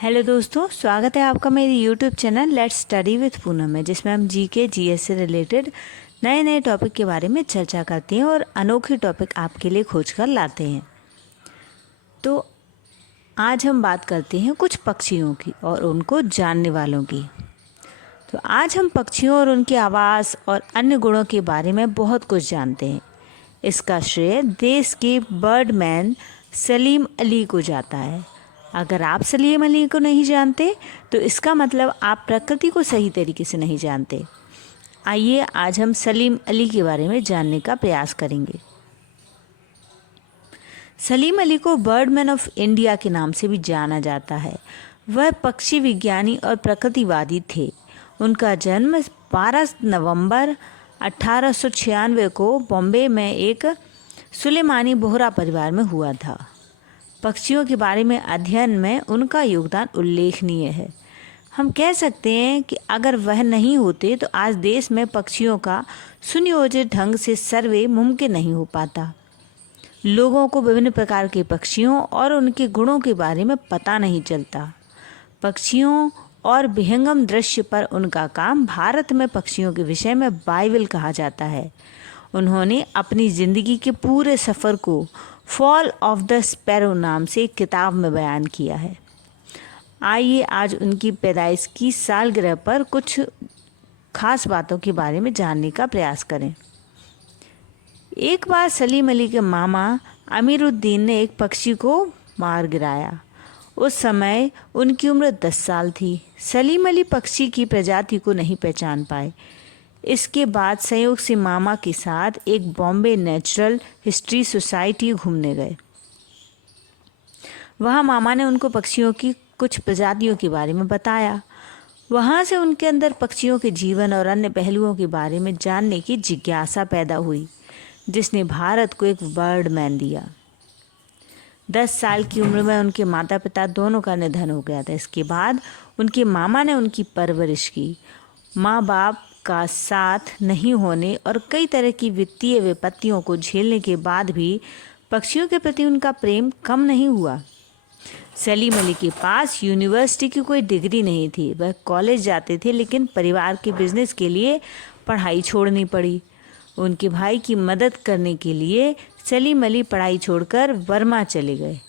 Hello दोस्तों, स्वागत है आपका मेरे YouTube channel let's study with Poonam में, जिसमें हम जीके जीएस से रिलेटेड नए नए टॉपिक के बारे में चर्चा करते हैं और अनोखे टॉपिक आपके लिए खोज कर लाते हैं। तो आज हम बात करते हैं कुछ पक्षियों की और उनको जानने वालों की। तो आज हम पक्षियों और उनकी आवाज़ और अन्य गुणों के बारे में बहुत कुछ जानते हैं। इसका श्रेय देश के बर्डमैन सलीम अली को जाता है। अगर आप सलीम अली को नहीं जानते तो इसका मतलब आप प्रकृति को सही तरीके से नहीं जानते। आइए आज हम सलीम अली के बारे में जानने का प्रयास करेंगे। सलीम अली को बर्डमैन ऑफ इंडिया के नाम से भी जाना जाता है। वह पक्षी विज्ञानी और प्रकृतिवादी थे। उनका जन्म 12 नवंबर 1896 को बॉम्बे में एक सुलेमानी बोहरा परिवार में हुआ था। पक्षियों के बारे में अध्ययन में उनका योगदान उल्लेखनीय है। हम कह सकते हैं कि अगर वह नहीं होते तो आज देश में पक्षियों का सुनियोजित ढंग से सर्वे मुमकिन नहीं हो पाता। लोगों को विभिन्न प्रकार के पक्षियों और उनके गुणों के बारे में पता नहीं चलता। पक्षियों और विहंगम दृश्य पर उनका काम भारत में पक्षियों के विषय में बाइबल कहा जाता है। उन्होंने अपनी ज़िंदगी के पूरे सफ़र को फॉल ऑफ द स्पैरो नाम से एक किताब में बयान किया है। आइए आज उनकी पैदाइश की सालगिरह पर कुछ खास बातों के बारे में जानने का प्रयास करें। एक बार सलीम अली के मामा अमीरुद्दीन ने एक पक्षी को मार गिराया। उस समय उनकी उम्र 10 साल थी। सलीम अली पक्षी की प्रजाति को नहीं पहचान पाए। इसके बाद संयोग से मामा के साथ एक बॉम्बे नेचुरल हिस्ट्री सोसाइटी घूमने गए। वहाँ मामा ने उनको पक्षियों की कुछ प्रजातियों के बारे में बताया। वहाँ से उनके अंदर पक्षियों के जीवन और अन्य पहलुओं के बारे में जानने की जिज्ञासा पैदा हुई, जिसने भारत को एक बर्डमैन दिया। 10 साल की उम्र में उनके माता पिता दोनों का निधन हो गया था। इसके बाद उनके मामा ने उनकी परवरिश की। माँ बाप का साथ नहीं होने और कई तरह की वित्तीय विपत्तियों को झेलने के बाद भी पक्षियों के प्रति उनका प्रेम कम नहीं हुआ। सलीम अली के पास यूनिवर्सिटी की कोई डिग्री नहीं थी। वह कॉलेज जाते थे, लेकिन परिवार के बिजनेस के लिए पढ़ाई छोड़नी पड़ी। उनके भाई की मदद करने के लिए सलीम अली पढ़ाई छोड़कर बर्मा चले गए।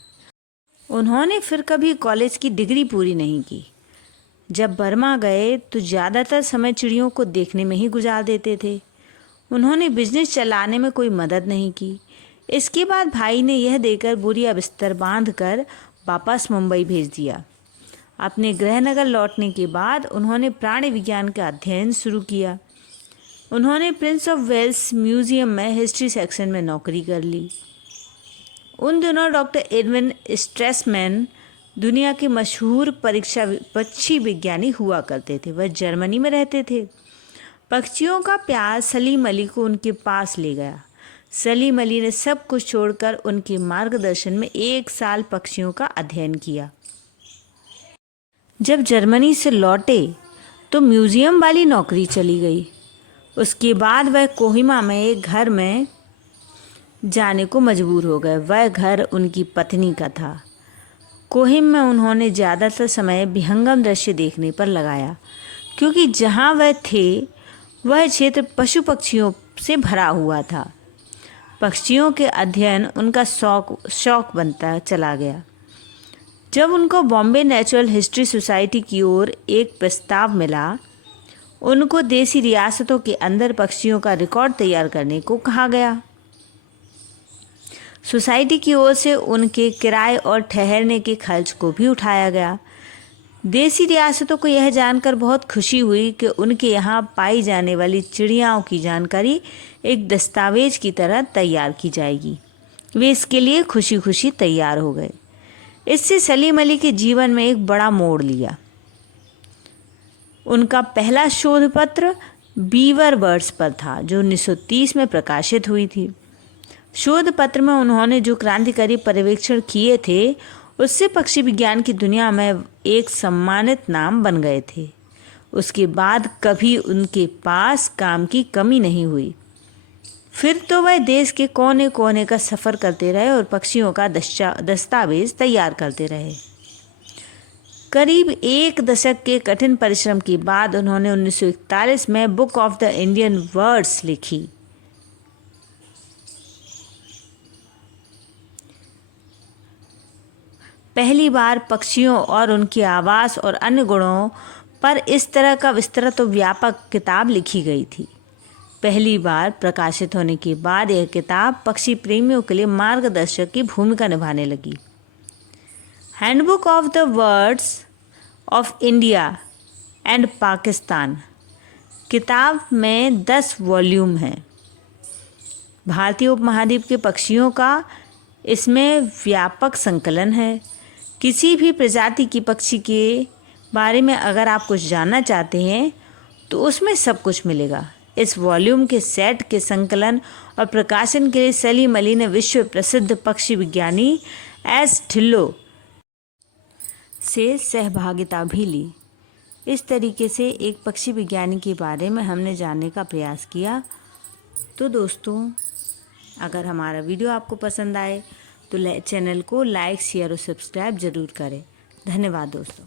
उन्होंने फिर कभी कॉलेज की डिग्री पूरी नहीं की। जब बर्मा गए तो ज़्यादातर समय चिड़ियों को देखने में ही गुजार देते थे। उन्होंने बिजनेस चलाने में कोई मदद नहीं की। इसके बाद भाई ने यह देकर बोरिया बिस्तर बांधकर वापस मुंबई भेज दिया। अपने गृहनगर लौटने के बाद उन्होंने प्राणी विज्ञान का अध्ययन शुरू किया। उन्होंने प्रिंस ऑफ वेल्स म्यूजियम में हिस्ट्री सेक्शन में नौकरी कर ली। उन दिनों डॉक्टर एडविन स्ट्रेसमैन दुनिया के मशहूर पक्षी विज्ञानी हुआ करते थे। वह जर्मनी में रहते थे। पक्षियों का प्यार सलीम अली को उनके पास ले गया। सलीम अली ने सब कुछ छोड़कर उनके मार्गदर्शन में 1 साल पक्षियों का अध्ययन किया। जब जर्मनी से लौटे तो म्यूजियम वाली नौकरी चली गई। उसके बाद वह कोहिमा में एक घर में जाने को मजबूर हो गए। वह घर उनकी पत्नी का था। कोहिम में उन्होंने ज़्यादातर समय विहंगम दृश्य देखने पर लगाया, क्योंकि जहाँ वह थे वह क्षेत्र पशु पक्षियों से भरा हुआ था। पक्षियों के अध्ययन उनका शौक बनता चला गया। जब उनको बॉम्बे नेचुरल हिस्ट्री सोसाइटी की ओर एक प्रस्ताव मिला, उनको देसी रियासतों के अंदर पक्षियों का रिकॉर्ड तैयार करने को कहा गया। सोसाइटी की ओर से उनके किराए और ठहरने के खर्च को भी उठाया गया। देसी रियासतों को यह जानकर बहुत खुशी हुई कि उनके यहाँ पाई जाने वाली चिड़ियाओं की जानकारी एक दस्तावेज की तरह तैयार की जाएगी। वे इसके लिए खुशी खुशी तैयार हो गए। इससे सलीम अली के जीवन में एक बड़ा मोड़ लिया। उनका पहला शोध पत्र बीवर बर्ड्स पर था, जो 1930 में प्रकाशित हुई थी। शोध पत्र में उन्होंने जो क्रांतिकारी पर्यवेक्षण किए थे, उससे पक्षी विज्ञान की दुनिया में एक सम्मानित नाम बन गए थे। उसके बाद कभी उनके पास काम की कमी नहीं हुई। फिर तो वह देश के कोने कोने का सफ़र करते रहे और पक्षियों का दस्तावेज तैयार करते रहे। करीब एक दशक के कठिन परिश्रम के बाद उन्होंने 1941 में book of the Indian birds लिखी। पहली बार पक्षियों और उनके आवास और अन्य गुणों पर इस तरह का विस्तृत और व्यापक किताब लिखी गई थी। पहली बार प्रकाशित होने के बाद यह किताब पक्षी प्रेमियों के लिए मार्गदर्शक की भूमिका निभाने लगी। Handbook of the birds of India and Pakistan किताब में 10 वॉल्यूम हैं। भारतीय उपमहाद्वीप के पक्षियों का इसमें व्यापक संकलन है। किसी भी प्रजाति की पक्षी के बारे में अगर आप कुछ जानना चाहते हैं तो उसमें सब कुछ मिलेगा। इस वॉल्यूम के सेट के संकलन और प्रकाशन के लिए सलीम अली ने विश्व प्रसिद्ध पक्षी विज्ञानी एस ढिल्लो से सहभागिता भी ली। इस तरीके से एक पक्षी विज्ञानी के बारे में हमने जानने का प्रयास किया। तो दोस्तों, अगर हमारा वीडियो आपको पसंद आए तो चैनल को लाइक, शेयर और सब्सक्राइब ज़रूर करें। धन्यवाद दोस्तों।